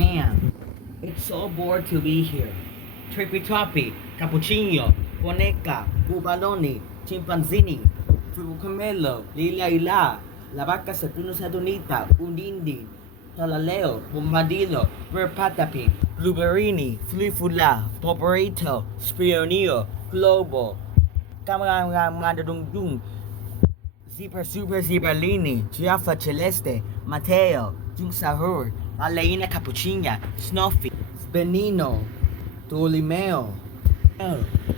Man, it's so bored to be here. Trippi, cappuccino, boneca, ballerina, chimpanzini, Frigo Camello, lirila, la vaca Saturnita, undindi, tralalero, bombardiro, verpatapin, blueberrini, flifula, Bombardiro, spionio, globo, garamaram, super zipperlini, giraffa celeste, Matteo, tung sahur, ballerina capuccina, snuffy, benino, tolimeo,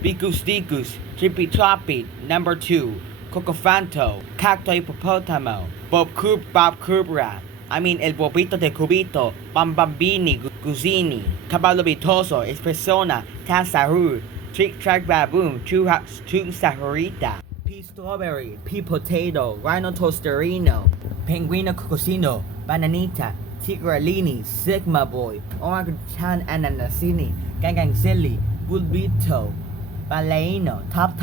bicus dicus, trippi, number 2, cocofanto, cacto hippopotamo, bob cubra, I mean el bobito de cubito, bambambini, guzini, caballo vitoso, espressona, tasahur, trick track baboon, two sahurita. Pea strawberry, pea potato, rhino tosterino, penguino cocosino, bananita, tigralini, sigma boy, orangutan ananasini, gangang silly, bulbito, ballerino, top,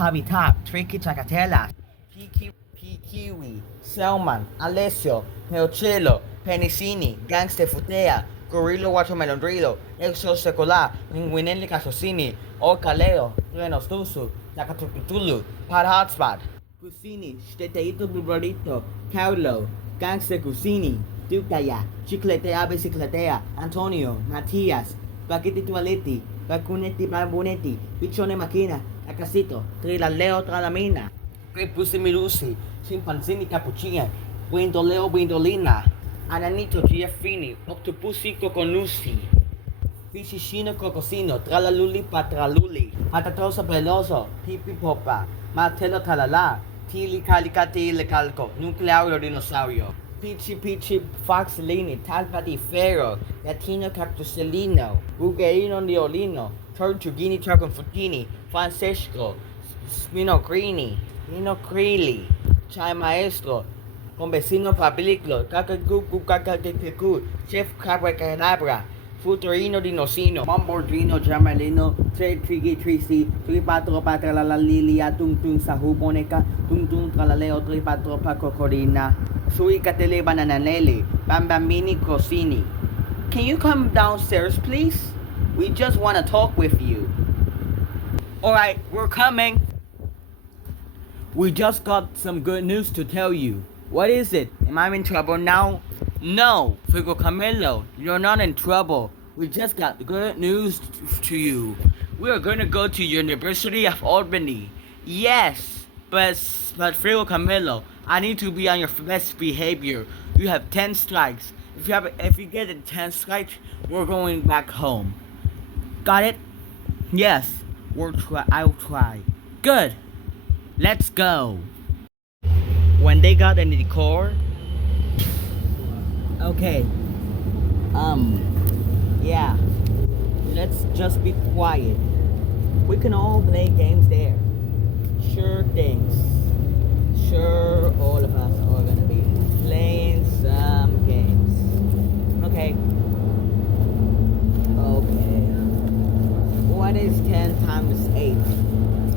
tricky chacatela, pea kiwi, salmon, alessio, melcello, penicini, gangster futea, gorillo watermelondrillo, exo secola, linguinelli casosini, orcaleo, renos tusu, Nakatulu, Pod Hotspot, Cucini, Steteito Bombardiro, Carlo, Gangster Cucini, Ducaya, Chicletea Bicicletea, Antonio, Matias, Spaghetti Toaletti, Bacunetti Barbonetti, Piccione Macchina, Acasito, Tralalero Tralamina, Crepussi Milusi, Chimpanzini Capuccina, Windolina, Ananito Giaffini, Octopusi Coconusi. Vicino cocosino, tralaluli patraluli, patatoso peloso, pipi popa, martello talala, tili calicati le calco, nucleario dinosaurio, pichi foxellini, talpati ferro, latino cactusellino, bugerino niolino, tortughini traconfutini, francesco, spinocrini, minocrilli, chai maestro, convecino pabliclo, cacacucu, chef cabracadabra, Futurino di Nosino, Bombardiro, Jamalino, Trigi, Tripatro, la lilia, tung sahur, boneca, tung tralalero, tripatro, cocodina, Sui catele bananelli, bambamini cosini. Can you come downstairs, please? We just want to talk with you. Alright, we're coming. We just got some good news to tell you. What is it? Am I in trouble now? No, Frigo Camello, you're not in trouble. We just got good news to you. We are going to go to University of Albany. Yes, but Frigo Camello, I need to be on your best behavior. You have 10 strikes. If you get 10 strikes, we're going back home. Got it? Yes, I'll try. Good. Let's go. When they got in the car. Okay. Yeah. Let's just be quiet. We can all play games there. Sure things. Sure, all of us are gonna be playing some games. Okay. Okay. What is 10 times 8?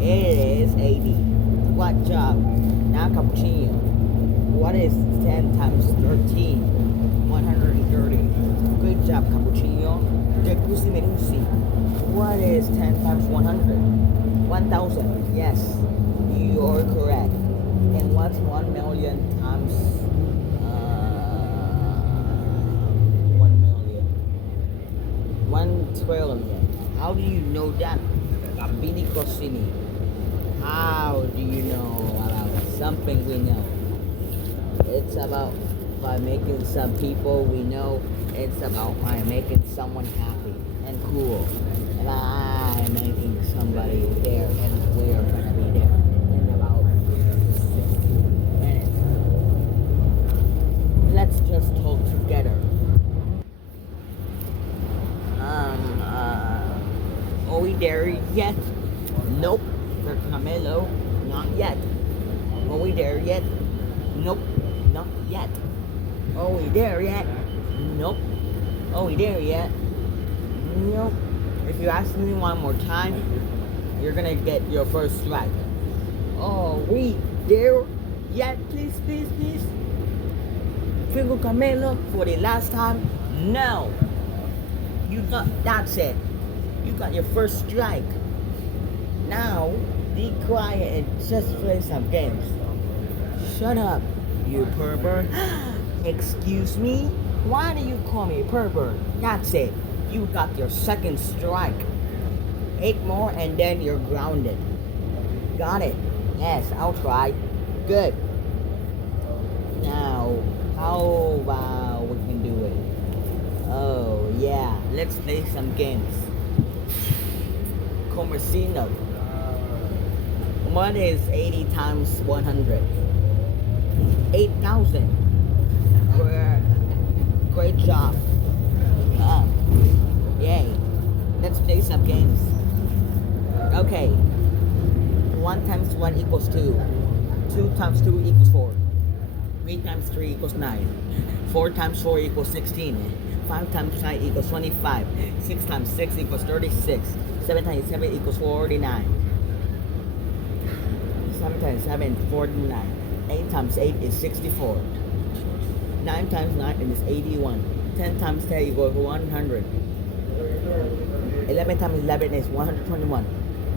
It is 80. What job? Now cappuccino. What is 10 times 13? 130. Good job, cappuccino. Jacuzzi menusi. What is 10 times 100? 1000. Yes, you're correct. And what's 1 million times 1 million? 1 trillion. How do you know that? Bambini Cosini. How do you know about something we know? It's about by making some people we know. It's about by making someone happy and cool. And I'm making somebody there, and we're gonna be there in about 60 minutes. Let's just talk together. Are we there yet? Nope. For Camello, not yet. Are we there yet? Nope, not yet. Are we there yet? Nope. Are we there yet? Nope. If you ask me one more time, you're gonna get your first strike. Are we there yet? Please. Frigo Camello for the last time? No. That's it. You got your first strike. Now, be quiet and just play some games. Shut up, you pervert. Excuse me? Why do you call me a pervert? That's it. You got your second strike. 8 more and then you're grounded. Got it? Yes, I'll try. Good. Now, how about we can do it? Oh, yeah. Let's play some games. Capuccino. What is 80 times 100? 8,000. Great job. Yay. Let's play some games. Okay. 1 times 1 equals 2. 2 times 2 equals 4. 3 times 3 equals 9. 4 times 4 equals 16. 5 times 5 equals 25. 6 times 6 equals 36. 7 times 7 equals 49. 7 times 7 is 49. 8 times 8 is 64. 9 times 9 is 81. 10 times 10 equals 100. 11 times 11 is 121.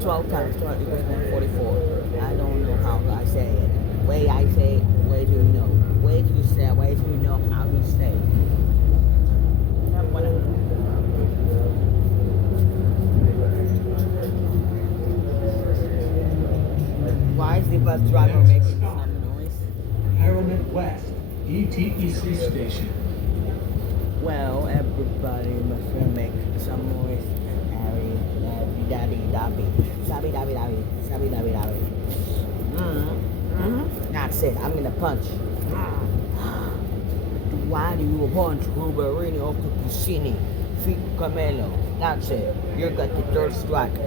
12 times 12 equals 144. I don't know how I say it. Way I say, way to know. Way to say, way to know how to say. Why is the bus driver making some noise? Harriman West, ETEC station. Well, everybody must make some noise. Daddy, dabby, sabby, dabby, dabby, sabby, dabby, dabby. That's it. I'm gonna punch. Why do you punch Bombardiro of Capuccini? Camello. That's it. You got the third strike.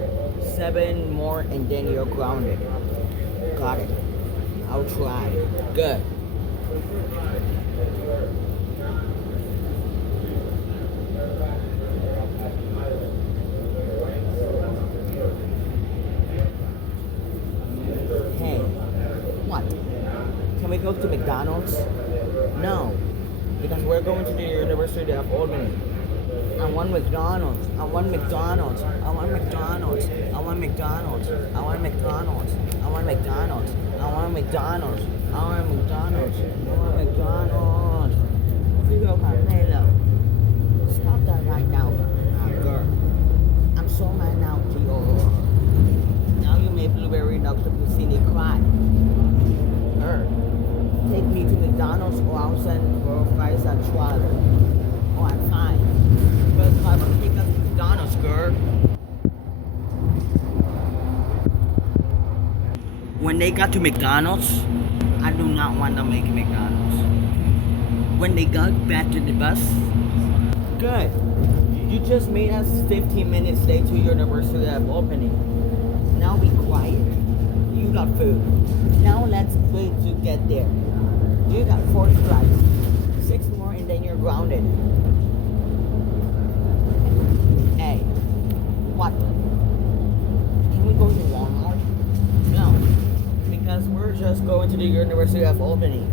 7 more and then you're grounded. Got it. I'll try. Good. Hey, what? Can we go to McDonald's? No, because we're going to the University of Albany. I want McDonald's. I want McDonald's. I want McDonald's. I want McDonald's. I want McDonald's. I want McDonald's. I want McDonald's. I want McDonald's. I want McDonald's. Frigo, Camello. Stop that right now, girl. I'm so mad now, Gio. Now you made blueberry Dr. Capuccini cry. Take me to McDonald's or I'll send for fries and tralala. Oh, I'm fine. But I want to take us to McDonald's, girl. When they got to McDonald's, I do not want to make McDonald's. When they got back to the bus, good. You just made us 15 minutes late to University of Albany. Now be quiet. You got food. Now let's wait to get there. You got 4 strikes. 6 more and then you're grounded. Hey, what? Can we go to Walmart? No, because we're just going to the University of Albany.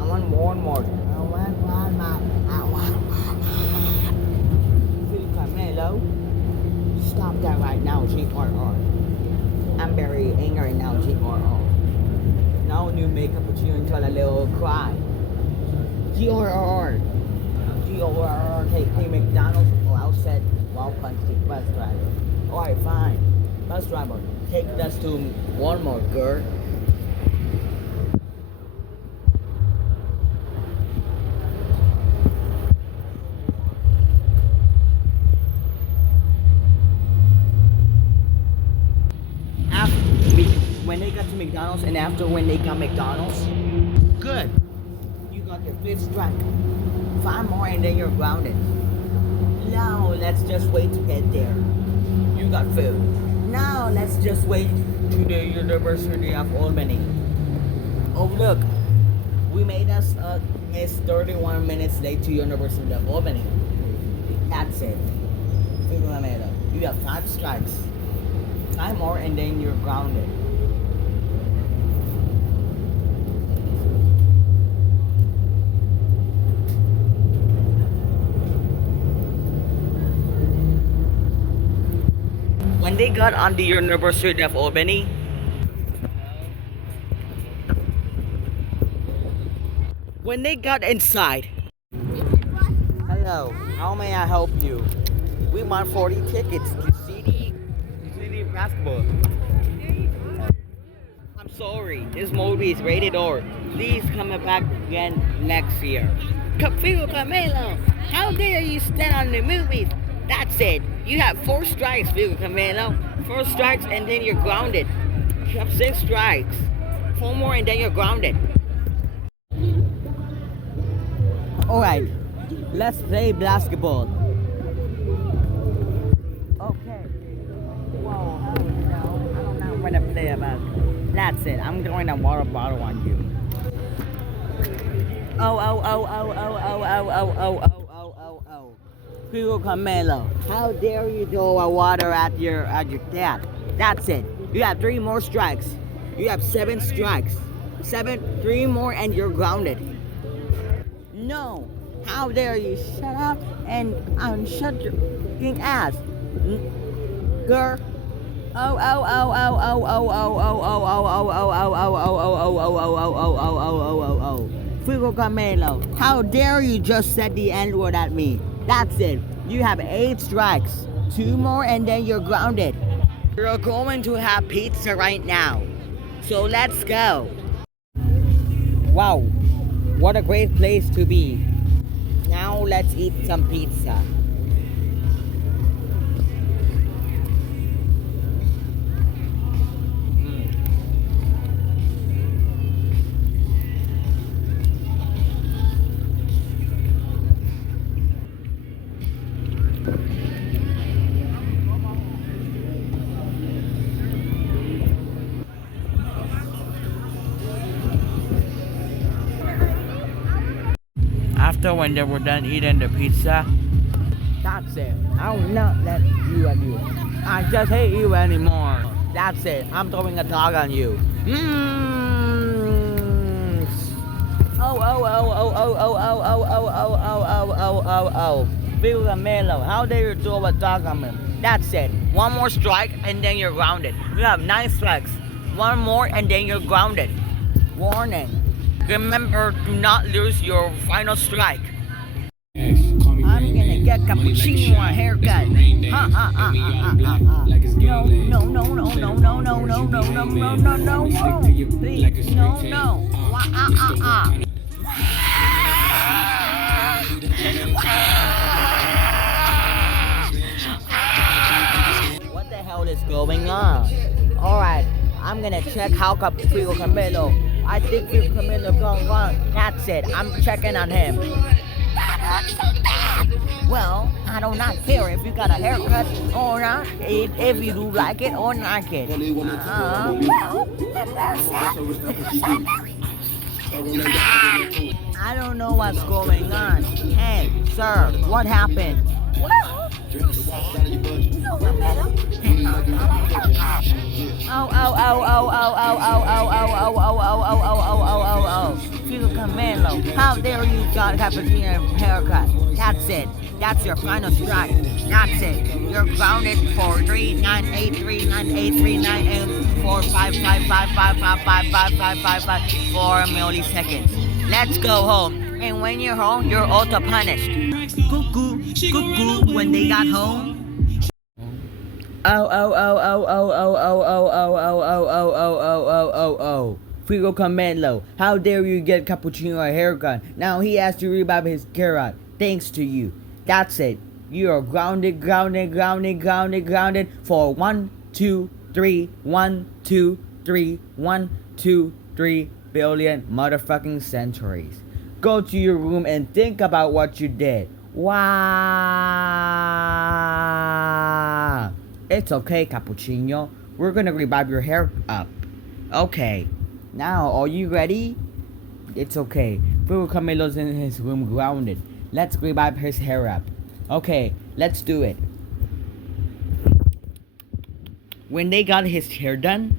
I want Walmart. I want Walmart. I want Walmart. Camello, stop that right now, GRR. I'm very angry now, GRR. Now you make capuccino and tralalero cry. GRR. GRR, take me McDonald's or outside while punch the bus driver. Alright, fine. Bus driver, take us to Walmart, girl. When they got to McDonald's and after when they got McDonald's, good. You got your 5th strike. 5 more and then you're grounded. Now let's just wait to get there. You got food. Now let's just wait to the University of Albany. Oh look, we made us miss 31 minutes late to University of Albany. That's it. You have 5 strikes. 5 more and then you're grounded. they got on the University of Albany, when they got inside, hello, how may I help you? We want 40 tickets to CD basketball. I'm sorry, this movie is rated R. Please come back again next year. Camello, how dare you stand on the movies? That's it. You have 4 strikes, Camello. 4 strikes and then you're grounded. You have 6 strikes. 4 more and then you're grounded. Alright, let's play basketball. Okay. Whoa, hell no. I don't know when to play about. That's it. I'm throwing a water bottle on you. Frigo Camello, how dare you throw a water at your dad? That's it. You have 3 more strikes. You have 7 strikes. 3 more and you're grounded. No. How dare you shut up and shut your fucking ass. Girl. Frigo Camello, how dare you just said the N-word at me? That's it. You have 8 strikes. 2 more and then you're grounded. We're going to have pizza right now. So let's go. Wow, what a great place to be. Now let's eat some pizza. After when they were done eating the pizza, that's it. I will not let you and you. I just hate you anymore. That's it. I'm throwing a dog on you. Frigo Camello, how dare you throw a dog on me? That's it. 1 more strike and then you're grounded. You have 9 strikes. 1 more and then you're grounded. Warning. Remember, do not lose your final strike. I'm gonna get Capuccino a haircut. No. Please, no. What the hell is going on? Alright, I'm gonna check how Frigo Camello. I think Frigo Camello gone wrong. That's it. I'm checking on him. Well, I do not care if you got a haircut or not. If you do like it or not it. I don't know what's going on. Hey, sir, what happened? Frigo Camello, how dare you got Capuccino haircut? That's it. That's your final strike. That's it. You're grounded for 39839839839845555555555 milliseconds. Let's go home. And when you're home, you're auto punished. Cuckoo, cuckoo, when they got home. Frigo Camello, how dare you get Capuccino a haircut? Now he has to revive his carrot. Thanks to you. That's it. You are grounded for 1, 2, 3, 1, 2, 3, 1, 2, 3 billion motherfucking centuries. Go to your room and think about what you did. Wow. It's okay, Capuccino. We're gonna revive your hair up. Okay. Now, are you ready? It's okay. Frigo Camello's in his room grounded. Let's revive his hair up. Okay, let's do it. When they got his hair done,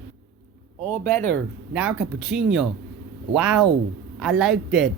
all better. Now Capuccino. Wow, I liked it.